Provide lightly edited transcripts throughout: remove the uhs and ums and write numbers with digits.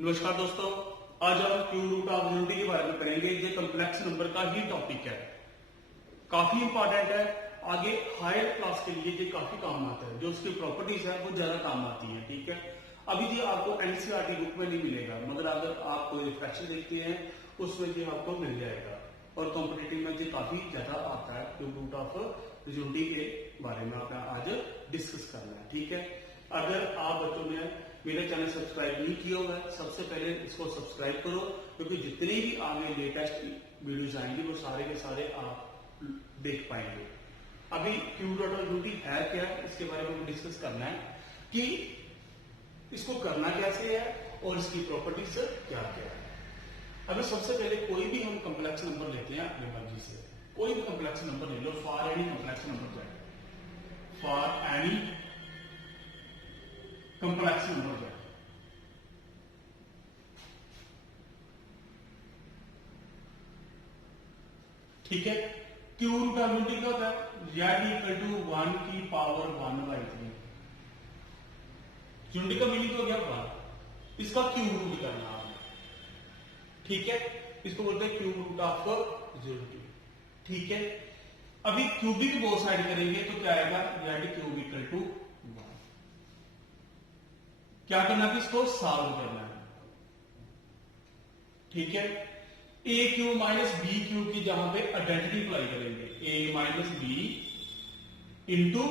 नमस्कार दोस्तों, आज हम क्यू रूट ऑफ यूनिटी के बारे में करेंगे। ये कॉम्प्लेक्स नंबर का ही टॉपिक है, काफी इंपॉर्टेंट है। आगे हायर क्लास के लिए ये काफी काम आता है, जो उसकी प्रॉपर्टीज है वो ज्यादा काम आती है। ठीक है, अभी ये आपको एनसीईआरटी बुक में नहीं मिलेगा, मगर अगर आप कोई रिफ्रेशर देखते हैं उसमें ये आपको मिल जाएगा। और कॉम्पिटेटिव में ये काफी ज्यादा आता है। क्यू रूट ऑफ यूनिटी के बारे में आपने आज डिस्कस करना है। ठीक है, अगर आप बच्चों ने मेरा चैनल सब्सक्राइब नहीं किया होगा, सबसे पहले इसको सब्सक्राइब करो, क्योंकि जितने भी आगे लेटेस्ट वीडियोस आएंगे वो सारे के सारे आप देख पाएंगे। अभी क्यू डॉट यूनिटी है क्या, इसके बारे में डिस्कस करना है कि इसको करना कैसे है और इसकी प्रॉपर्टीज क्या क्या है। अभी सबसे पहले कोई भी हम कॉम्प्लेक्स नंबर लेते हैं अपनी मर्जी से, कोई भी कॉम्प्लेक्स नंबर ले लो, फॉर एनी कॉम्प्लेक्स नंबर जाए, फॉर एनी कॉम्प्लेक्स नंबर जाए। ठीक है, क्यू रूट ऑफ यूनिटी क्या होता है? z इक्वल टू 1 की पावर 1/3। यूनिटी का मीनिंग हो गया 1, इसका क्यूब रूट करना आपने। ठीक है, इसको बोलते हैं क्यूब रूट ऑफ यूनिटी। ठीक है, अभी क्यूबिक बोथ साइड करेंगे तो क्या आएगा? z cube equal to 1। क्या करना है? इसको सॉल्व करना है। ठीक है, a cube minus b cube की जहां पे आइडेंटिटी अप्लाई करेंगे, a minus b into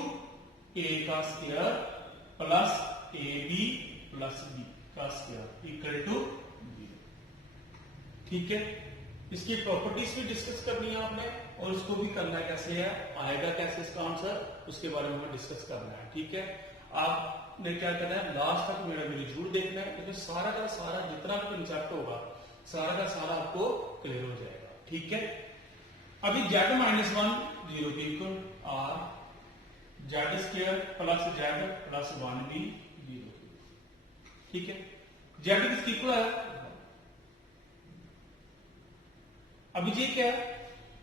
a का square plus a b plus b का स्क्वायर इक्वल टू 0। ठीक है, इसकी प्रॉपर्टीज भी डिस्कस करनी है आपने, और उसको भी करना कैसे है, आएगा कैसे इसका आंसर, उसके बारे में हमें डिस्कस करना है। ठीक है, आपने क्या करना है, लास्ट तक मेरा वीडियो जरूर देखना है, क्योंकि सारा का सारा जितना भी कंसेप्ट होगा सारा का सारा आपको क्लियर हो जाएगा। ठीक है, अभी z माइनस 1 0 के equal are Z square plus Z plus 1 भी 0। ठीक है, जेड किसके इक्वल है? अभी ये क्या है?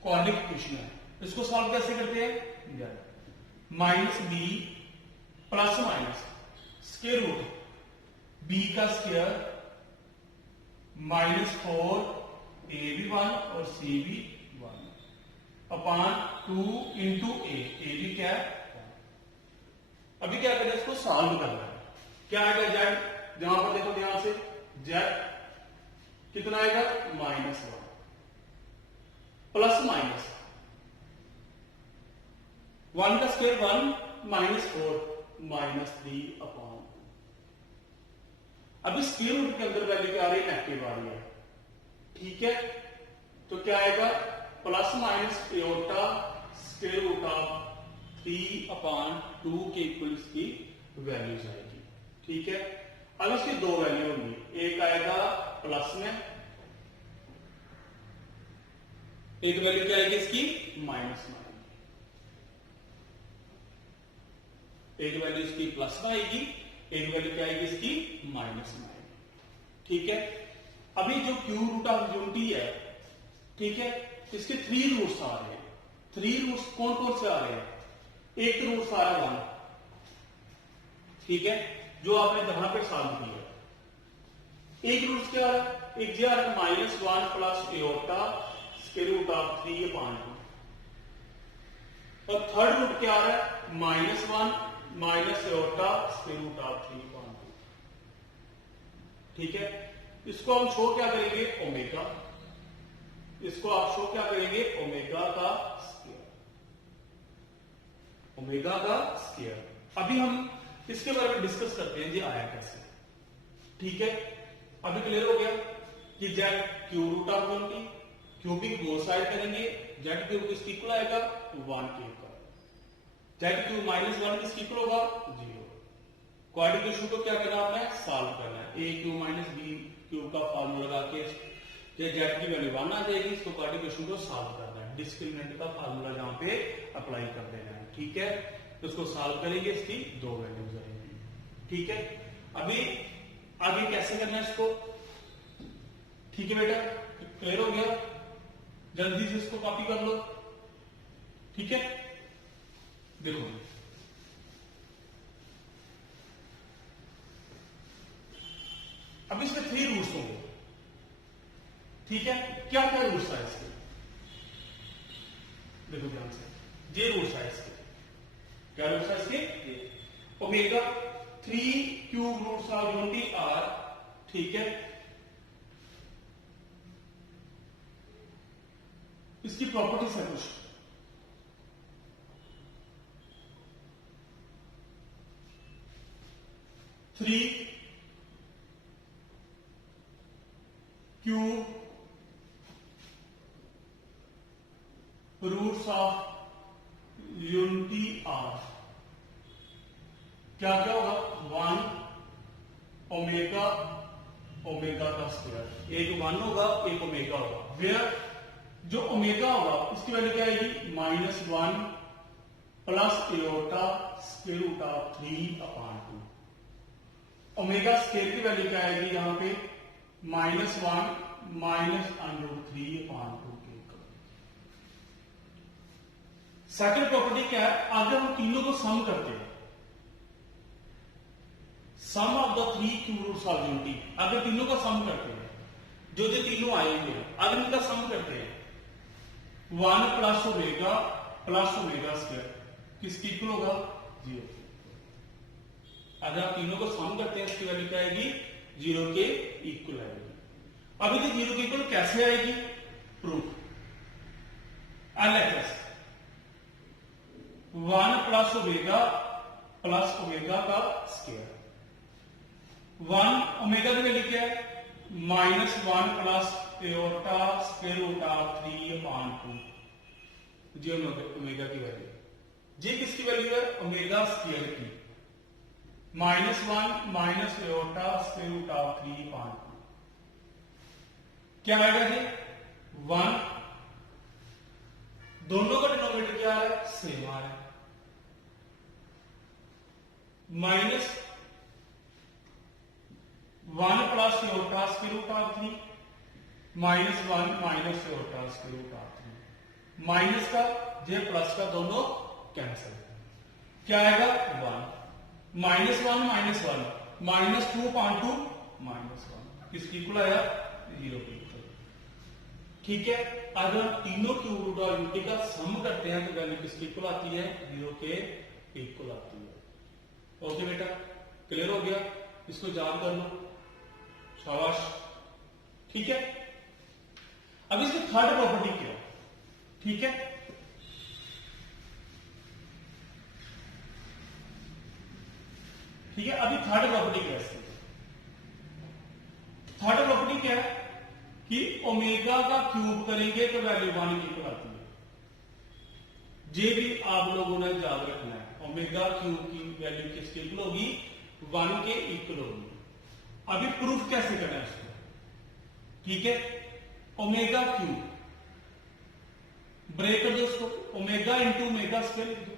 क्वाड्रेटिक इक्वेशन है। इसको सॉल्व कैसे करते हैं? Z minus b plus minus square root b का स्क्वायर -4 ए भी 1 और सी भी 1 अपॉन 2 इंटू ए भी क्या है? अभी क्या करें, इसको सॉल्व करना है। क्या आएगा? जेड जहां पर देखो ध्यान से, जेड कितना आएगा? -1 प्लस माइनस 1 का स्क्वायर 1 -4 -3 अपॉन। अभी स्क्वायर रूट के अंदर वैल्यू क्या आ रही है? नेगेटिव आ रही है। ठीक है, तो क्या आएगा? Plus minus iota square root of 3 upon 2 के इक्वल इसकी वैल्यूज आएगी। ठीक है, अब इसकी दो वैल्यू होंगी, एक आएगा प्लस में, एक वैल्यू क्या आएगी इसकी? माइनस में। एक वैल्यू इसकी प्लस में आएगी, एक वैल्यू क्या आएगी इसकी? माइनस में आएगी। ठीक है, अभी जो क्यू रूट ऑफ यूनिटी है, ठीक है, इसके 3 रूट्स आ रहे हैं। 3 रूट्स कौन कौन से आ रहे हैं? एक रूट आ रहा है 1, ठीक है, जो आपने जहां पे सॉल्व किया। एक रूट क्या आ रहा है? एक जो आ रहा है -1 plus iota square root of 3 upon 2, और थर्ड रूट क्या आ रहा है? -1 minus iota square root of 3 upon 2। ठीक है, इसको हम शो क्या करेंगे? ओमेगा। इसको आप शो क्या करेंगे? ओमेगा का स्क्वायर, ओमेगा का स्क्वायर। अभी हम इसके बारे में डिस्कस करते हैं, ये आया कैसे। ठीक है, अभी क्लियर हो गया कि z cube root of unity, cubic both side करेंगे, जेड क्यूब किसके इक्वल आएगा? 1 के इक्वल। जेड क्यूब -1 किसके इक्वल होगा? 0। क्वाड्रेटिक इक्वेशन को क्या करना है? आपने सॉल्व करना है। A cube minus b cube का फार्मूला लगा के जेड की वैल्यू 1 आ जाएगी, इसको क्वाड्रेटिक इक्वेशन को सॉल्व करना है। डिस्क्रिमिनेंट का फार्मूला जहां पे अप्लाई कर देना है। ठीक है, तो इसको सॉल्व करेंगे, इसकी दो वैल्यूज आएंगी। ठीक है, अभी आगे कैसे करना है इसको? ठीक है बेटा, क्लियर हो गया? जल्दी से इसको कॉपी कर लो। ठीक है, देखो अब इसमें 3 रूट्स होंगे, ठीक है। क्या क्या रूट्स है इसके, देखो ध्यान से, ये रूट्स है इसके, क्या रूट्स है इसके, ये omega 3 cube roots of unity are, ठीक है। इसकी प्रॉपर्टीज है कुछ, three cube roots of unity are, क्या क्या होगा, 1 ओमेगा ओमेगा का स्क्वायर, एक 1 होगा एक ओमेगा होगा, वेयर जो ओमेगा होगा उसकी वैल्यू क्या आएगी, -1 plus iota square root of 3/2। Omega square की वैल्यू क्या आएगी यहां पे, -1 माइनस √3/2 के। सेकंड प्रॉपर्टी क्या है, अगर हम तीनों को सम करते हैं, sum of the 3 cube roots of unity, अगर तीनों का सम करते हैं, जो जो तीनों आए हुए हैं अगर इनका सम करते हैं, 1 प्लस ओमेगा स्क्वायर किसकी इक्वल होगा, 0। अगर आप तीनों को सम करते हैं इसकी वैल्यू क्या आएगी, 0 के इक्वल आएगी। अभी ये 0 के इक्वल कैसे आएगी, प्रूफ, LHS 1 प्लस ओमेगा का स्क्वायर, 1 ओमेगा की वैल्यू क्या है, -1 plus iota square root of 3/2, जी ओमेगा की वैल्यू, जी किसकी वैल्यू है, ओमेगा स्क्वायर की, -1 minus iota square root of 3/2, क्या आएगा जी, 1, दोनों का डिनोमिनेटर क्या है, सेम आ रहा है, -1 plus iota square root of 3, -1 minus iota square root of 3, minus का जे प्लस का दोनों कैंसिल, क्या आएगा, 1, -1 -2/2 -1 किसकी इक्वल आया, 0 की इक्वल, ठीक है। अगर हम तीनों क्यूब रूट और यूनिटी का सम करते हैं तो वैल्यू किसकी इक्वल आती है, 0 के इक्वल आती है। ओके बेटा, क्लियर हो गया, इसको याद कर लो, शाबाश, ठीक है। अब इसकी थर्ड प्रॉपर्टी क्या है, ठीक है, ठीक है। अभी थर्ड प्रॉपर्टी क्या है, थर्ड प्रॉपर्टी क्या है कि ओमेगा का क्यूब करेंगे तो वैल्यू 1 की इक्वल आती है, ये भी आप लोगों ने याद रखना है, ओमेगा क्यूब की वैल्यू किसके इक्वल होगी, 1 के इक्वल होगी। अभी प्रूफ कैसे करना है इसको, ठीक है, ओमेगा क्यूब ब्रेक कर दो उसको, ओमेगा इंटू ओमेगा स्क्वायर लिख दो,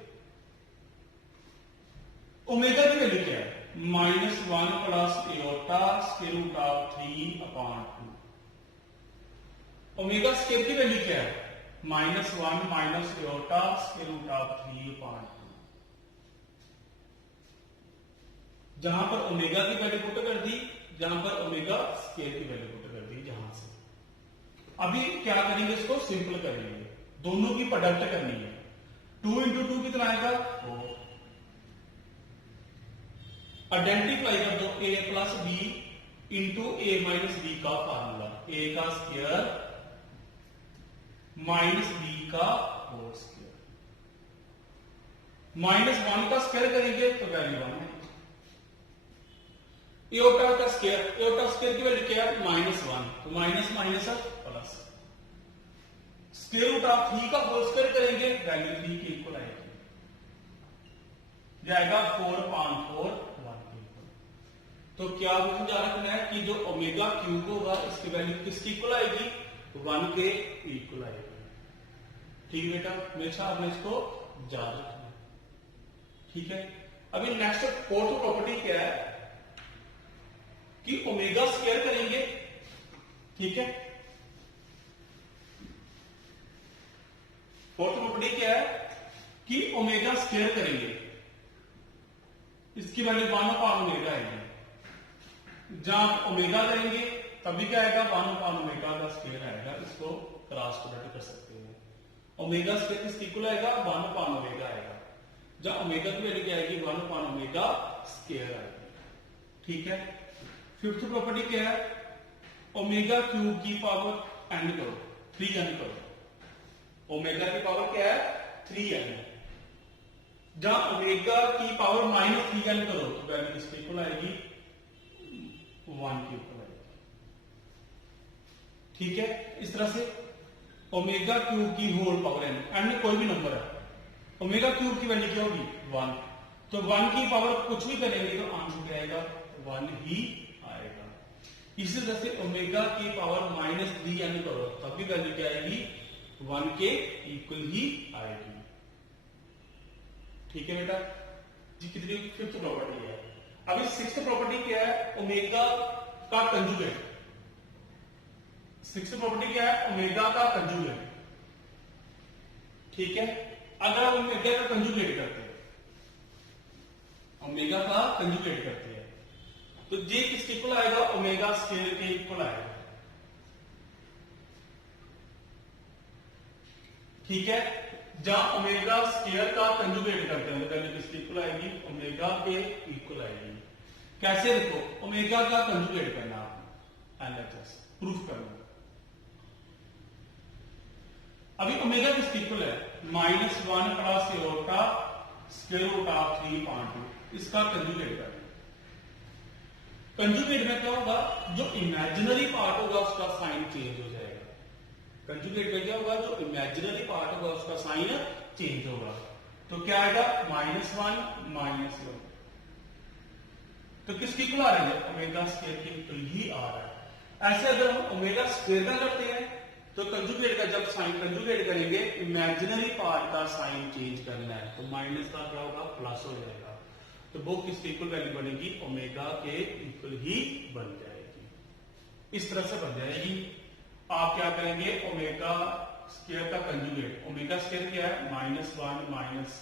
ओमेगा की वैल्यू क्या है, -1 plus iota square root of 3/2, omega square की वैल्यू क्या है, -1 minus iota square root of 3/2, जहां पर ओमेगा की वैल्यू पुट कर दी, जहां पर ओमेगा स्क्वायर की वैल्यू पुट कर दी, जहां से अभी क्या करेंगे, इसको सिंपल करेंगे, दोनों की प्रोडक्ट करनी है, 2 इंटू 2 कितना आएगा, 4, आइडेंटिफाई कर दो a plus b into a minus b का फार्मूला, a का स्क्वायर माइनस बी का होल स्क्वायर, -1 का स्क्वायर करेंगे तो वैल्यू 1 है, एओर्टा का स्क्वायर, एओर्टा स्क्वायर की वैल्यू क्या है, -1, तो minus minus plus, square root of 3 का होल स्क्वायर करेंगे वैल्यू 3 की इक्वल आएगी, जाएगा 4/4 1 के इक्वल। तो क्या मुझे याद रखना है कि जो ओमेगा क्यूब होगा इसकी वैल्यू किसकी इक्वल आएगी, 1 के इक्वल आएगी, ठीक है बेटा, हमेशा आपने इसको याद रखना है, ठीक है। अभी नेक्स्ट फोर्थ प्रॉपर्टी क्या है कि ओमेगा स्क्वायर करेंगे, ठीक है, फोर्थ प्रॉपर्टी क्या है कि ओमेगा स्क्वायर करेंगे, इसकी वैल्यू 1/ओमेगा आएगी, जहां ओमेगा करेंगे तभी क्या आएगा, 1/ओमेगा का स्क्वायर आएगा। इसको क्रॉस प्रोडक्ट कर सकते हैं। ओमेगा स्क्वायर किसके इक्वल आएगा, 1/ओमेगा आएगा। जहां ओमेगा की वैल्यू क्या आएगी, 1/ओमेगा स्क्वायर आएगी। ठीक है। फिफ्थ प्रॉपर्टी क्या है, ओमेगा क्यूब की पावर n करो, 3n करो। ओमेगा की पावर क्या है, 3n। जहां ओमेगा की पावर -3n करो तो वैल्यू किसके इक्वल आएगी, 1 के इक्वल आएगी। ठीक है। इस तरह से ओमेगा क्यूब की होल पावर n कोई भी नंबर है, ओमेगा क्यूब की वैल्यू क्या होगी, 1। तो 1 की पावर कुछ भी करेंगे तो आंसर क्या आएगा, 1 ही आएगा। इसी तरह से ओमेगा की पावर -3n करो तब भी वैल्यू क्या आएगी, 1 के इक्वल ही आएगी। ठीक है बेटा जी। कितनी फिफ्थ प्रॉपर्टी है। अभी सिक्स्थ प्रॉपर्टी क्या है, ओमेगा का कंजुगेट। सिक्स्थ प्रॉपर्टी क्या है, ओमेगा का कंजुगेट। ठीक है। अगर हम ओमेगा का कंजुगेट करते हैं, ओमेगा का कंजुगेट करते हैं तो जे किसके इक्वल आएगा, ओमेगा स्क्वायर के इक्वल आएगा। ठीक है। जहां ओमेगा स्क्वायर का कंजुगेट करते हैं तो वैल्यू किसके इक्वल आएगी, ओमेगा के इक्वल आएगी। कैसे, देखो ओमेगा का कंजुगेट करना आपने, एलएचएस प्रूफ करना। अभी ओमेगा किसके इक्वल है, -1 plus iota square root of 3/2। इसका कंजुगेट करना। कंजुगेट में क्या होगा, जो इमेजिनरी पार्ट होगा उसका साइन चेंज हो जाएगा। कंजुगेट में क्या होगा, जो इमेजिनरी पार्ट होगा उसका साइन चेंज होगा। तो क्या आएगा, -1 -1। तो किसके इक्वल आ रहा है, ओमेगा स्क्वायर के इक्वल ही आ रहा है। ऐसे अगर हम ओमेगा स्क्वायर का करते हैं तो कंजुगेट का जब साइन कंजुगेट करेंगे, इमेजिनरी पार्ट का साइन चेंज करना है तो माइनस का क्या होगा, प्लस हो जाएगा। तो वो किसके इक्वल वैल्यू बनेगी, ओमेगा के इक्वल ही बन जाएगी। इस तरह से बन जाएगी। आप क्या करेंगे, ओमेगा स्क्वायर का कंजुगेट, ओमेगा स्क्वायर क्या है, -1 माइनस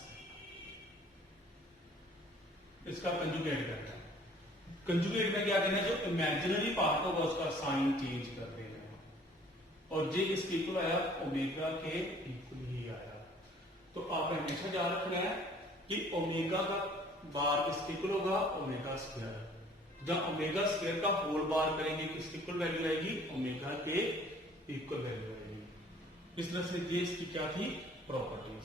इसका कंजुगेट करना है। कंजुगेट में क्या करना है, जो इमेजिनरी पार्ट होगा उसका साइन चेंज कर देना है। और जे इसके इक्वल आया, ओमेगा के इक्वल ही आया। तो आपने हमेशा याद रखना है कि ओमेगा का बार किसके इक्वल होगा, ओमेगा स्क्वायर। जब ओमेगा स्क्वायर का होल बार करेंगे किसके इक्वल वैल्यू आएगी, ओमेगा के इक्वल वैल्यू आएगी। इस तरह से ये इसकी क्या थी, प्रॉपर्टीज।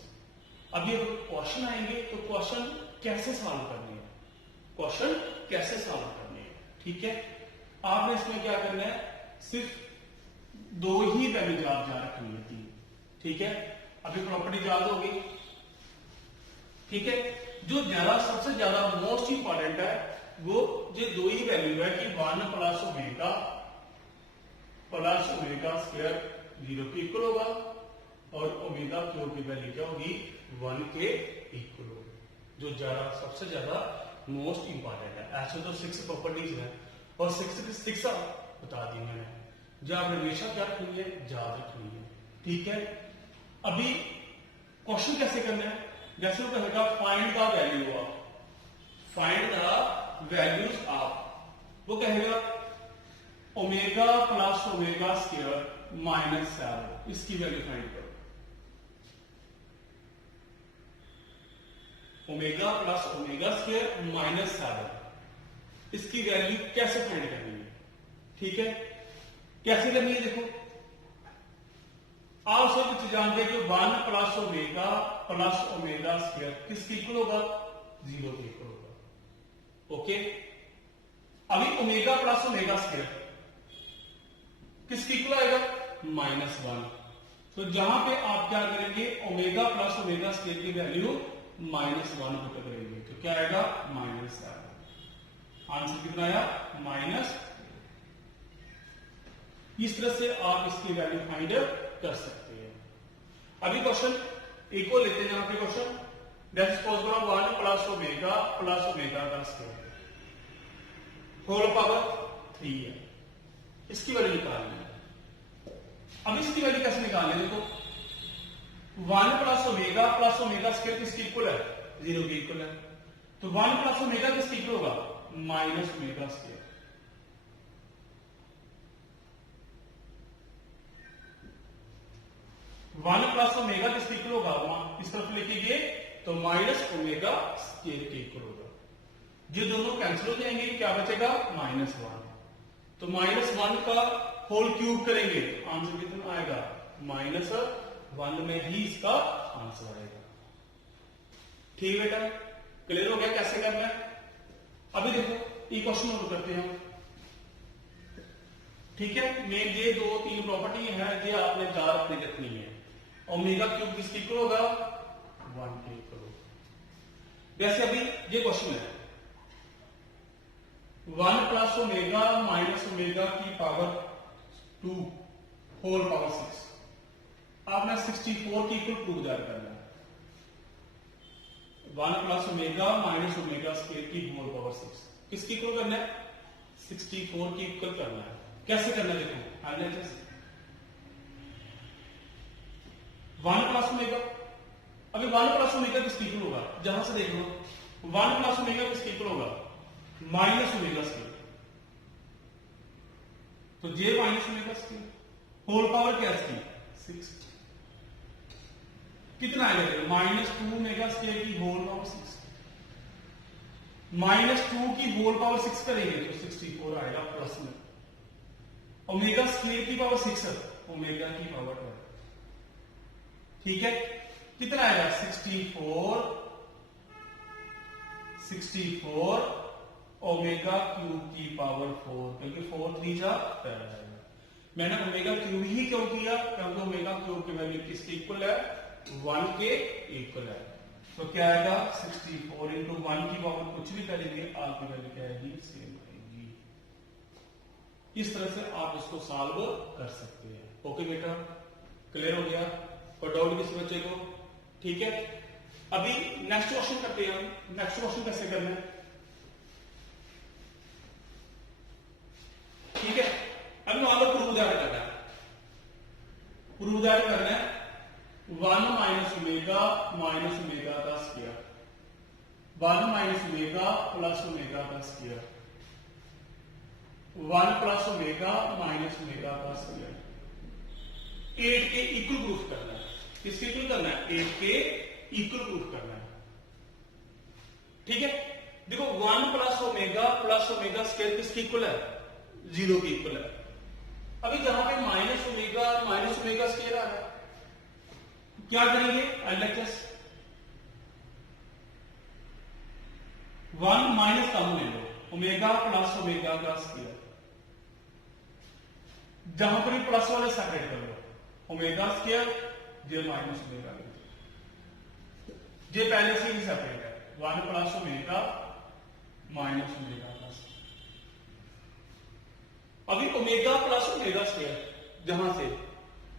अभी अगर क्वेश्चन आएंगे तो क्वेश्चन कैसे सॉल्व करने हैं, क्वेश्चन कैसे सॉल्व करने हैं। ठीक है। आपने इसमें क्या करना है, सिर्फ 2 ही वैल्यू याद रखनी है, 3। ठीक है। अभी प्रॉपर्टी याद होगी। ठीक है। जो ज्यादा सबसे ज्यादा मोस्ट इंपॉर्टेंट है वो ये 2 ही वैल्यू है कि 1 प्लस ओमेगा स्क्वायर 0 के इक्वल होगा और ओमेगा क्यूब की वैल्यू क्या होगी, 1 के इक्वल होगी। जो ज्यादा सबसे ज्यादा मोस्ट इंपॉर्टेंट है। ऐसे तो 6 प्रॉपर्टीज है और 6 बता दी मैंने, जो आपने हमेशा क्या रखनी है, याद रखनी है। ठीक है। अभी क्वेश्चन कैसे करना है, जैसे वो कहेगा find the value of, find the values of, वो कहेगा ओमेगा प्लस ओमेगा स्क्वायर -7, इसकी वैल्यू फाइंड करो। ओमेगा प्लस ओमेगा स्क्वायर -7, इसकी वैल्यू कैसे फाइंड करनी है। ठीक है। कैसे करनी है, देखो आप सब कुछ जानते हैं कि 1 प्लस ओमेगा स्क्वायर किसके इक्वल होगा, 0 के इक्वल होगा। ओके। अभी ओमेगा प्लस ओमेगा स्क्वायर किसके इक्वल आएगा, -1। तो जहां पे आप क्या करेंगे, ओमेगा प्लस ओमेगा स्क्वायर की वैल्यू -1 पुट करेंगे तो क्या आएगा, -7। आंसर कितना आया, -। इस तरह से आप इसकी वैल्यू फाइंड कर सकते हैं। अभी क्वेश्चन एक को लेते हैं, जहां पे question that is possible 1 plus omega का स्क्वायर होल पावर 3 है, इसकी वैल्यू निकालनी है। अब इसकी वैल्यू कैसे निकालनी है, देखो 1 प्लस ओमेगा स्क्वायर किसके इक्वल है, 0 के इक्वल है। तो 1 प्लस ओमेगा किसके इक्वल होगा, -ओमेगा स्क्वायर। 1 प्लस ओमेगा किसके इक्वल होगा, वहां इस तरफ लेके गए तो माइनस ओमेगा स्क्वायर के इक्वल होगा। ये दोनों कैंसिल हो जाएंगे, क्या बचेगा -1। तो -1 का होल क्यूब करेंगे, आंसर कितना आएगा -1 में ही इसका आंसर आएगा। ठीक बेटा, क्लियर हो गया कैसे करना है। अभी देखो ये क्वेश्चन और करते हैं हम। ठीक है, मेन ये 2-3 प्रॉपर्टी है जो आपने याद अपने रखनी है। ओमेगा क्यूब किसके इक्वल होगा, 1 के इक्वल होगा। वैसे अभी ये क्वेश्चन है 1 प्लस ओमेगा माइनस ओमेगा की पावर 2 होल पावर 6, आपने 64 की इक्वल प्रूव याद करना है। 1 plus omega minus omega square की होल पावर 6 किसकी इक्वल करना है, 64 की इक्वल करना है। कैसे करना है देखो, आइए 1 प्लस ओमेगा, अभी 1 प्लस ओमेगा किसकी इक्वल होगा, जहां से देख लो 1 प्लस ओमेगा किसकी इक्वल होगा, माइनस ओमेगा स्क्वायर। तो Z minus omega square whole power क्या इसकी 6, कितना आएगा -2 ओमेगा स्क्वायर की होल पावर 6, -2 की होल पावर 6 करेंगे तो 64 आएगा प्लस में, ओमेगा स्क्वायर की पावर 6 ओमेगा की पावर 12। ठीक है, कितना आएगा 64 ओमेगा क्यूब की पावर 4, क्योंकि 4 3 जा 12 आएगा। मैंने ओमेगा क्यूब ही क्यों किया, क्योंकि ओमेगा क्यूब की वैल्यू किसके इक्वल है, 1 के इक्वल है। तो क्या आएगा 64 इंटू 1 की पावर कुछ भी करेंगे आपकी वैल्यू क्या आएगी, सेम आएगी। इस तरह से आप इसको सॉल्व कर सकते हैं। ओके बेटा, क्लियर हो गया, और डाउट किसी बच्चे को। ठीक है, अभी नेक्स्ट क्वेश्चन करते हैं हम। नेक्स्ट क्वेश्चन कैसे करना है, ठीक है। अभी मान लो प्रूव दैट करना है, प्रूव दैट करना है 1 माइनस ओमेगा का square, 1 minus omega plus omega का square, 1 plus omega minus omega का स्क्वायर 8 के इक्वल प्रूफ करना है। किसके इक्वल करना है, 8 के इक्वल प्रूफ करना है। ठीक है, देखो 1 प्लस ओमेगा स्क्वायर किसके इक्वल है, 0 के इक्वल है। अभी जहां पे माइनस ओमेगा स्क्वायर आ रहा है, क्या करेंगे, एलएचएस 1 माइनस कम ले लो, ओमेगा प्लस ओमेगा का स्क्वायर, जहां पर प्लस वाले सेपरेट कर लो, ओमेगा स्क्वायर जे माइनस ओमेगा, जे पहले से ही सेपरेट है, 1 प्लस ओमेगा माइनस ओमेगा का स्क्वायर। अभी ओमेगा प्लस ओमेगा स्क्वायर जहां से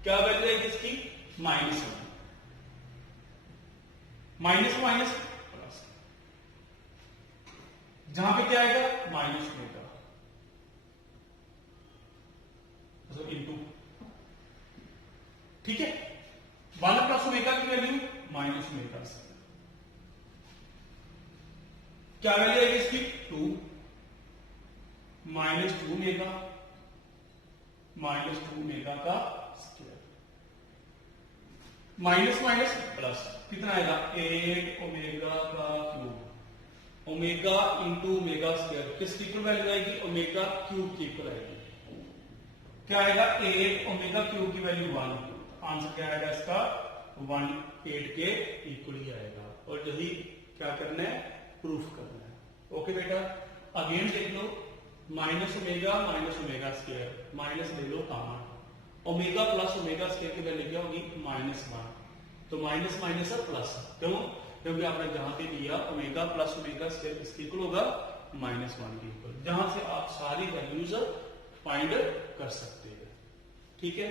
क्या वैल्यू है इसकी, -1, माइनस माइनस प्लस, जहां पे क्या आएगा माइनस ओमेगा इंटू। ठीक है, 1 प्लस ओमेगा की वैल्यू माइनस ओमेगा, क्या वैल्यू आएगी इसकी 2, -2 ओमेगा का स्क्वायर, माइनस माइनस प्लस, कितना आएगा 8 ओमेगा का cube, omega into omega square किसकी इक्वल वैल्यू आएगी, ओमेगा क्यूब की इक्वल आएगी। क्या आएगा 8 ओमेगा क्यूब की वैल्यू 1, आंसर क्या आएगा इसका 1 8 के इक्वल ही आएगा। और यही क्या करना है, प्रूफ करना है। ओके बेटा, अगेन देख लो माइनस ओमेगा स्क्वायर, माइनस ले लो common, omega plus omega square की वैल्यू क्या होगी -1, तो माइनस माइनस है प्लस, क्यों, क्योंकि आपने जहां पे लिया ओमेगा प्लस ओमेगा स्क्वायर किसके इक्वल होगा, -1 के इक्वल, जहां से आप सारी वैल्यूज फाइंड कर सकते हैं। ठीक है,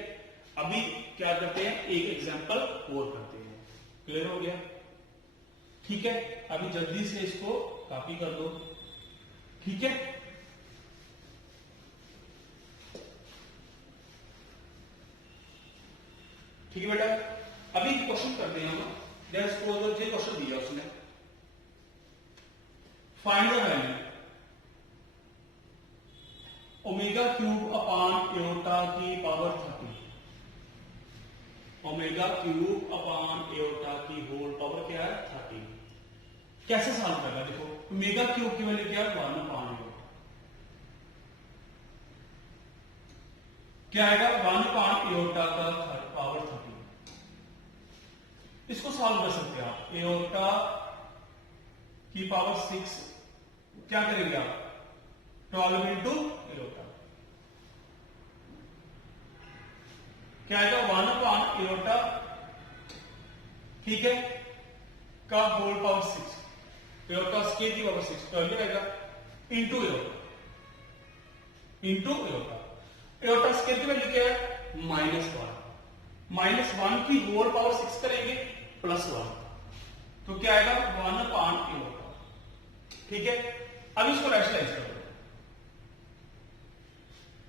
अभी क्या करते हैं, एक एग्जांपल और करते हैं। क्लियर हो गया, ठीक है। अभी जल्दी से इसको कॉपी कर दो, ठीक है। ठीक है बेटा, अभी क्वेश्चन करते हैं हम। ये क्वेश्चन दिया उसने, find the value omega cube upon iota की power 30, omega cube upon iota की होल पावर क्या है 30। कैसे सॉल्व करना, देखो ओमेगा क्यूब की वैल्यू क्या है 1 अपॉन एओर्टा, क्या आएगा 1 अपॉन एओर्टा का पावर 30। इसको सॉल्व कर सकते हैं आप, एओर्टा की पावर 6 क्या करेंगे आप 12 इंटू एओर्टा, क्या आएगा 1 अपॉन एओर्टा, ठीक है, का होल पावर 6, एओर्टा स्केयर की पावर 6 तो आएगा into aorta, into aorta, aorta square की वैल्यू क्या है -1, -1 की होल पावर 6 करेंगे +1 तो क्या आएगा 1 अपॉन एओर्टा, ठीक है। अब इसको रैशनलाइज कर दो,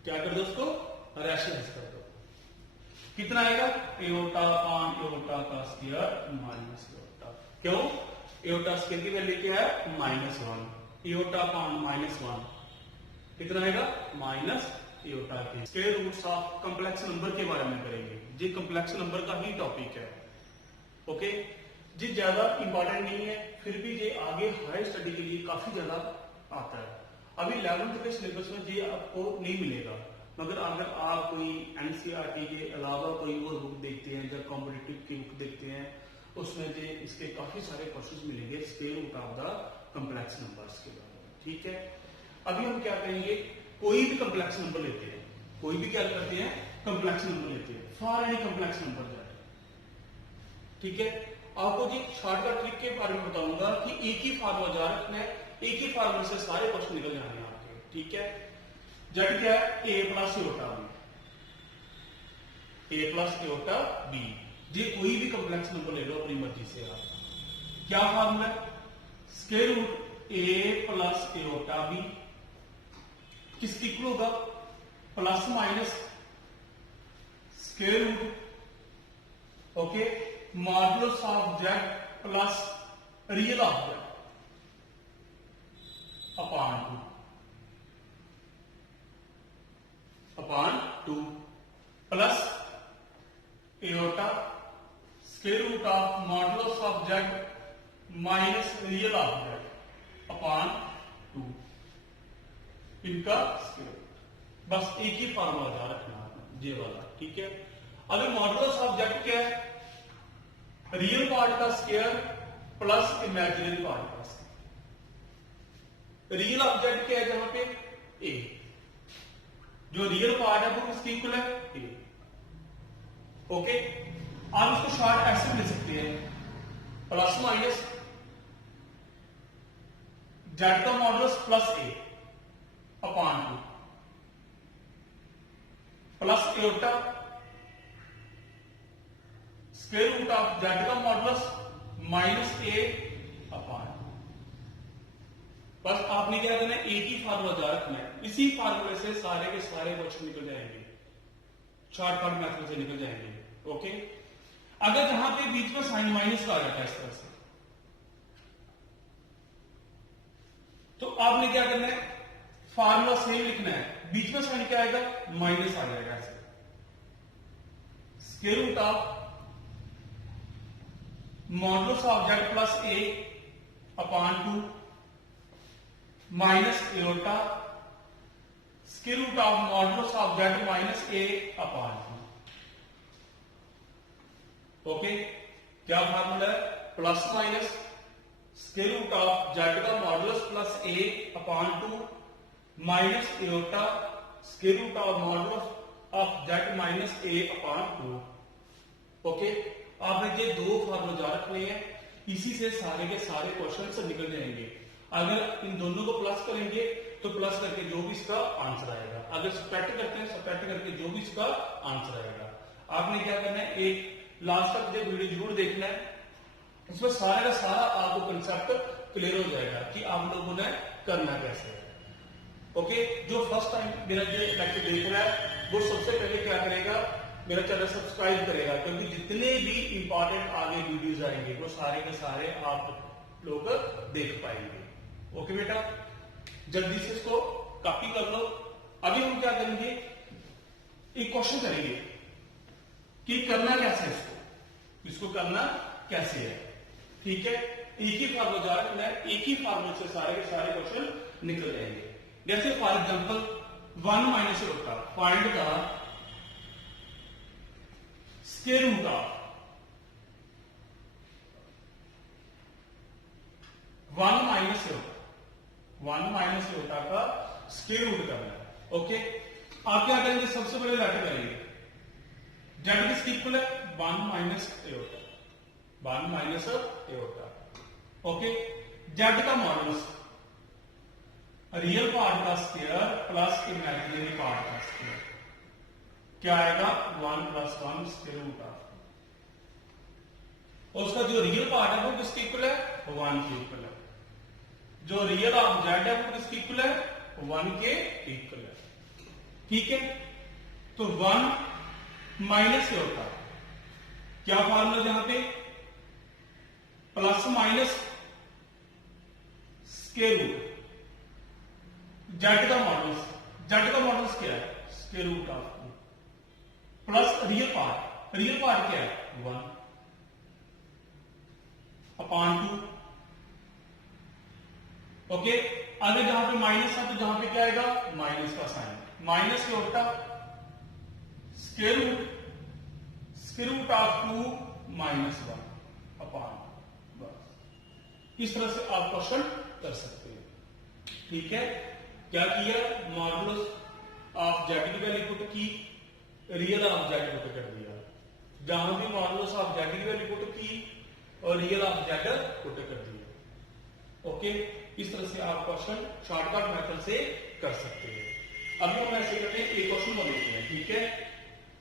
क्या कर दो उसको रैशनलाइज कर दो, कितना आएगा एओर्टा अपॉन एओर्टा का स्क्वायर माइनस एओर्टा, क्यों एओर्टा स्क्वायर की वैल्यू क्या है -1, एओर्टा अपॉन -1 कितना आएगा माइनस एओर्टा के square roots of complex number के बारे में करेंगे, ये कॉम्प्लेक्स नंबर का ही टॉपिक है, ओके जी, ज्यादा इंपॉर्टेंट नहीं है, फिर भी ये आगे हायर स्टडी के लिए काफी ज्यादा आता है। अभी 11th के सिलेबस में ये आपको नहीं मिलेगा, मगर अगर आप कोई एनसीईआरटी के अलावा कोई और बुक देखते हैं, जब कॉम्पिटिटिव की बुक देखते हैं, उसमें जो इसके काफी सारे क्वेश्चंस मिलेंगे square root of the complex numbers के बारे में, ठीक है। अभी हम क्या करेंगे, कोई भी कॉम्प्लेक्स नंबर लेते हैं, कोई भी क्या करते हैं कॉम्प्लेक्स नंबर लेते हैं, for any complex number that, ठीक है। आपको जी शॉर्टकट ट्रिक के बारे में बताऊंगा कि एक ही फार्मूला जा रखना है, एक ही फार्मूले से सारे क्वेश्चन निकल जाने हैं आपके, ठीक है। जेड क्या है a प्लस एओर्टा b, a प्लस एओर्टा b, ये कोई भी कॉम्प्लेक्स नंबर ले लो अपनी मर्जी से आप, क्या फार्मूला है स्क्वायर रूट a प्लस एओर्टा b किसकी इक्वल होगा plus minus square root, okay, modulus of Z plus real of Z upon 2 plus iota square root of modulus of Z minus real of Z upon 2 इनका square root, बस एक ही formula जा रखना ये वाला, ठीक है। अगर मॉडुलस ऑफ जेड क्या है रियल पार्ट का स्क्वायर प्लस इमेजिनरी पार्ट का स्क्वायर, रियल ऑफ जेड क्या है जहां पे a, जो रियल पार्ट है वो किसकी इक्वल है a, ओके। आप इसको शॉर्ट ऐसे लिख सकते हैं प्लस माइनस जेड का modulus plus a upon 2 plus iota square root of Z का मॉडुलस माइनस a अपॉन, बस आपने क्या करना है एक ही फार्मूला जा रखना है, इसी फार्मूले से सारे के सारे क्वेश्चन निकल जाएंगे, शॉर्टकट मेथड से निकल जाएंगे, ओके। अगर जहां पे बीच में साइन माइनस का आ जाता है इस तरह से, तो आपने क्या करना है फार्मूला सेम लिखना है, बीच में साइन क्या आएगा माइनस आ जाएगा ऐसे, square root of modulus of Z plus a upon 2 minus iota square root of modulus of Z minus a upon 2, okay. क्या फार्मूला है plus minus square root of Z का modulus plus a upon 2 minus iota square root of modulus of Z minus a upon 2, okay. आपने ये दो फार्मूले जा रखने हैं, इसी से सारे के सारे क्वेश्चन निकल जाएंगे। अगर इन दोनों को प्लस करेंगे तो प्लस करके जो भी इसका आंसर आएगा, अगर सब्ट्रैक्ट करते हैं सब्ट्रैक्ट करके जो भी इसका आंसर आएगा। आपने क्या करना है एक लास्ट तक ये वीडियो जरूर देखना है, इसमें सारा का सारा आपको कंसेप्ट क्लियर हो जाएगा कि आप लोगों ने करना कैसे है, ओके। जो फर्स्ट टाइम मेरा ये लेक्चर देख रहा है वो सबसे पहले क्या करेगा मेरा चैनल सब्सक्राइब करेगा, क्योंकि जितने भी इंपॉर्टेंट आगे वीडियोस आएंगे वो सारे के सारे आप लोग देख पाएंगे, ओके बेटा। जल्दी से इसको कॉपी कर लो। अभी हम क्या करेंगे एक क्वेश्चन करेंगे कि करना कैसे है इसको, इसको करना कैसे है, ठीक है। एक ही फार्मूला जा रहा है, एक ही फार्मूले से सारे के सारे क्वेश्चन निकल जाएंगे। जैसे for example 1 minus root of, find the square root of 1 minus root of का स्क्वायर रूट करना है। ओके, आप क्या करेंगे, सबसे पहले लेट करेंगे जेड किसके इक्वल है 1 minus aorta, 1 minus aorta. Okay, Z का मॉडुलस रियल पार्ट का स्क्वायर प्लस इमेजिनरी पार्ट का स्क्वायर क्या आएगा 1 प्लस 1 स्क्वायर रूट ऑफ, और उसका जो रियल पार्ट है वो किसके इक्वल है 1 के इक्वल है, जो रियल ऑफ जेड है वो किसके इक्वल है 1 के इक्वल है, ठीक है। तो 1 माइनस एओटा, क्या फॉर्मूला जहां पे plus minus square root Z का मॉडुलस, जेड का मॉडुलस क्या है square root of plus real part क्या है 1 अपॉन 2। ओके, अगर जहां पे माइनस है तो जहां पे क्या आएगा माइनस का साइन, माइनस के उल्टा square root of 2 minus 1 upon, बस इस तरह से आप क्वेश्चन कर सकते हैं, ठीक है। क्या किया, मॉडुलस ऑफ जेड की वैल्यू पुट की, रियल ऑफ जेड पुट कर दिया, जहां भी मॉडुलस ऑफ जेड की वैल्यू पुट की और रियल ऑफ जेड पुट कर दिया। ओके, इस तरह से आप क्वेश्चन शॉर्टकट मेथड से कर सकते हैं। अभी हम ऐसे करते हैं, एक क्वेश्चन को देखते हैं, ठीक है।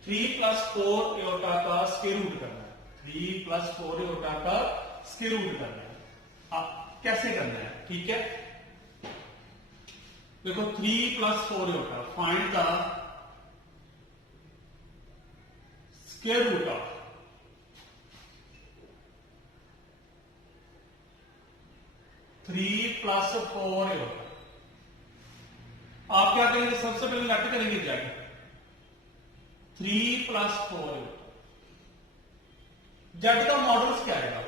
3 प्लस 4 एओटा का स्क्वायर रूट करना है, 3 प्लस 4 एओटा का स्क्वायर रूट करना है, आप कैसे करना है, ठीक है। देखो 3 plus 4 iota, find the square root of 3 plus 4 iota. आप क्या करेंगे, सबसे पहले लेट करेंगे जेड, 3 प्लस 4 जेड का मॉडुलस क्या आएगा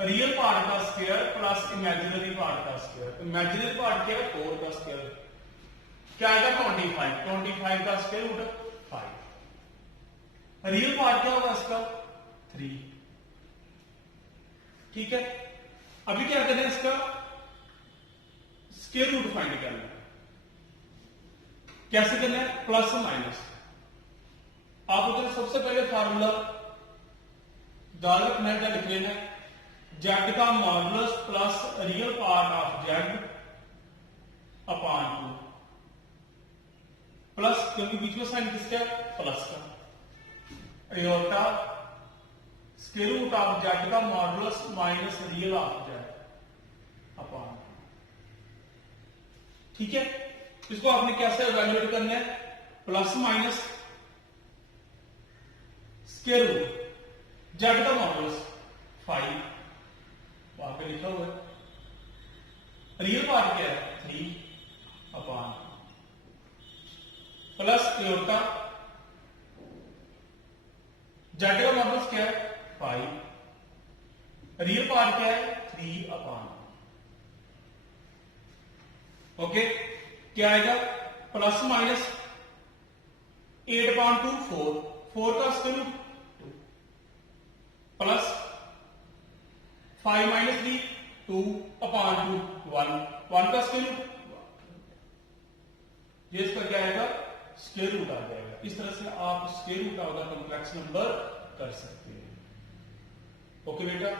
रियल पार्ट का स्क्वायर प्लस इमेजिनरी पार्ट का स्क्वायर, इमेजिनरी पार्ट क्या है 4 का स्क्वायर क्या आएगा 25, 25 का स्क्वायर रूट 5, रियल पार्ट क्या होगा इसका 3, ठीक है। अभी क्या करना है, इसका स्क्वायर रूट फाइंड करना है, कैसे करना है, प्लस माइनस। आप उधर सबसे पहले फार्मूला डाल रखना है, क्या लिख लेना है, जेड का modulus plus real part of Z upon 2 plus, क्योंकि बीच में साइन किसका प्लस का, iota square root of Z का modulus minus real of Z upon, ठीक है। इसको आपने कैसे इवैल्यूएट करना है, plus minus square root Z का मॉडुलस 5 वहां पे लिखा हुआ है, रियल पार्ट क्या है 3 अपॉन प्लस एओटा जेड का मॉडुलस क्या है 5, रियल पार्ट क्या है 3 अपॉन, ओके। क्या आएगा, प्लस माइनस 8/2 4 का square root 2 plus 5 minus 3 2 upon 2 1 का स्क्वायर रूट, ये इसका क्या आएगा स्क्वायर रूट आ जाएगा। इस तरह से आप स्क्वायर रूट का कॉम्प्लेक्स नंबर कर सकते हैं, ओके बेटा।